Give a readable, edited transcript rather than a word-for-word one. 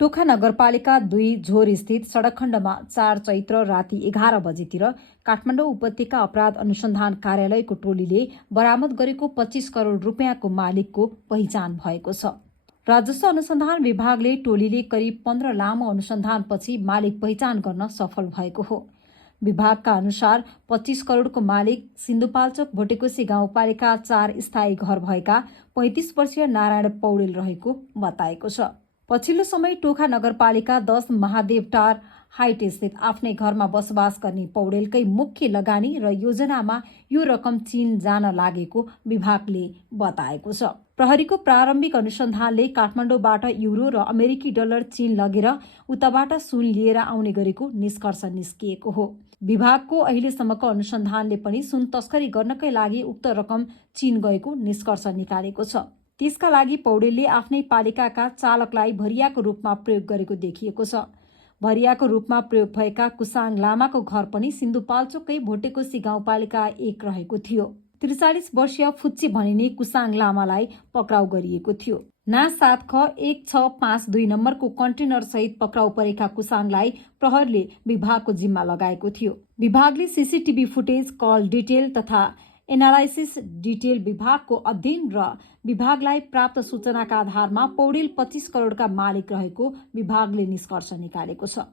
टोखा नगरपालिका 2 झोर स्थित सडक खण्डमा 4 चैत्र राति 11 बजेतिर काठमाडौँ उपत्यका अपराध अनुसन्धान कार्यालयको टोलीले बरामद गरेको 25 करोड रुपियाँको मालिकको पहिचान भएको छ। राजस्व अनुसन्धान विभागले टोलीले करिब 15 लामो अनुसन्धानपछि मालिक पहिचान गर्न सफल भएको हो। विभागका अनुसार 25 करोडको मालिक सिन्धुपाल्चोक भोटेकोशी गाउँपालिका 4 स्थायी घर भएका 35 वर्षीय नारायण पौडेल रहेको बताएको छ। पछिल्लो समय टोखा नगरपालिका 10 महादेवटार हाइट स्थित आफ्नै घरमा बसोबास गर्ने पौडेलकै मुख्य लगानी र योजनामा यो रकम चीन जान लागेको विभागले बताएको छ। प्रहरीको प्रारम्भिक अनुसन्धानले काठमाडौँबाट युरो र अमेरिकी डलर चीन लगेर उताबाट सुन लिएर आउने गरेको निष्कर्ष निस्किएको हो। विभागको अहिलेसम्मको अनुसन्धानले पनि सुन तस्करी गर्नकै लागि उक्त रकम चीन गएको निष्कर्ष निकालेको छ। त्यसका लागि पौडेलले आफ्नै पालिकाका चालकलाई भरियाको रूपमा प्रयोग गरेको देखिएको छ। भरियाको रूपमा प्रयोग भएका कुसाङ लामाको घर पनि सिन्धुपाल्चोककै भोटेकोशी गाउँपालिका 1 रहेको थियो। 43 वर्षीय फुच्ची भनिने कुसाङ लामालाई पक्राउ गरिएको थियो। ना 7ख1652 नम्बरको कन्टेनर सहित पक्राउ परेका कुसाङलाई प्रहरले विभागको जिम्मा लगाएको थियो। विभागले सीसीटीभी फुटेज, कल डिटेल तथा एनालाइसिस डिटेल विभागको अध्ययन र विभागलाई प्राप्त सूचनाका आधारमा पौडेल 25 करोडका मालिक रहेको विभागले निष्कर्ष निकालेको छ।